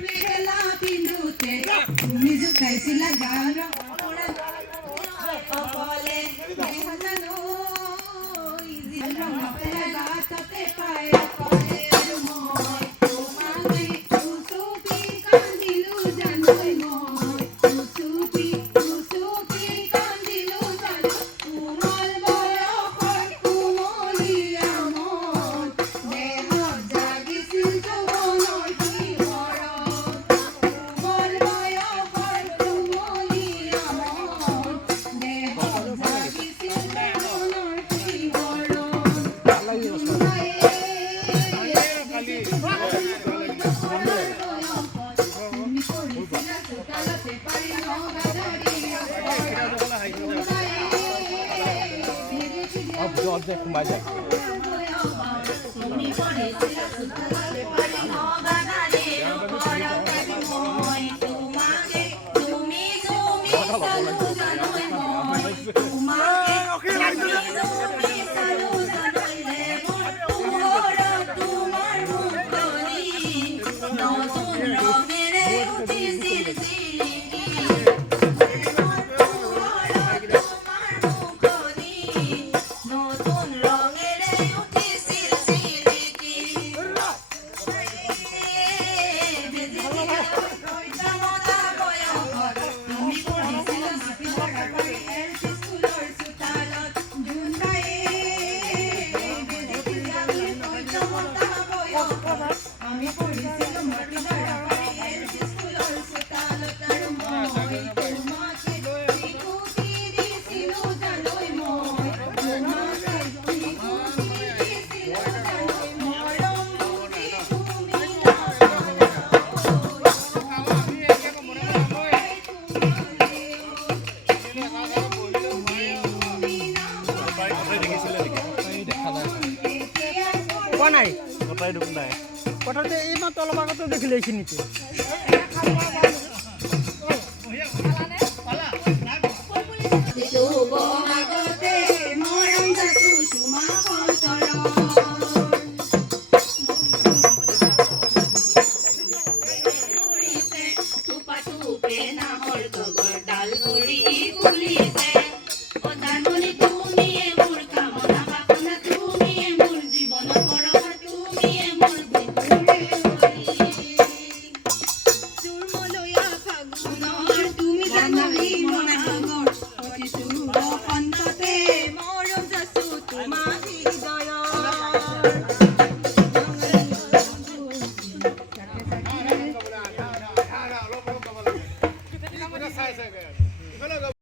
মেখেলা পিন্ধোতে তুমি জোকাইছিলা গান অকলে জানো গাততে পায় অকলে আৰু মই তোমাকে চুচুপি কান্দিলো জানৈ মই চুচুপি কান্দিলো জানো কোমল বয়সৰ কুমলীয়া মন দেহত জাগিছিল যৌৱনৰ শিহৰণ কোমল বয়সৰ কুমলীয়া মন দেহত জাগিছিল যৌৱনৰ সোমাই যায় আমি পঢ়িছিলো মাটি ধৰা পাৰি এলপি স্কুলৰ চোতালত আৰু মই তোমাকে বিকুটি দিছিলো জানৈ মই তোমাকে বিকুটি দিছিলো জানৈ মৰম বুলি তুমি কোৱা নাই কথাই দুখ নাই কথাতে এই মাত্ৰ অলপ আগতে দেখিলে এইখিনিতে আগতে মৰম যাচো তোমাক থোপা থোপে নাহৰ গগৰ ডাল ভৰি ফুলিছে অ জাননী তুমিয়ে মোৰ কামনা বাসনা তুমিয়ে মোৰ জীৱন পৰমা তুমিয়ে মোৰ চুৰমলয়া ফাগুনৰ তুমি জাননী মন আগৰ প্ৰতিটো বসন্ততে মৰম যাচো তোমাক হৃদয়ৰ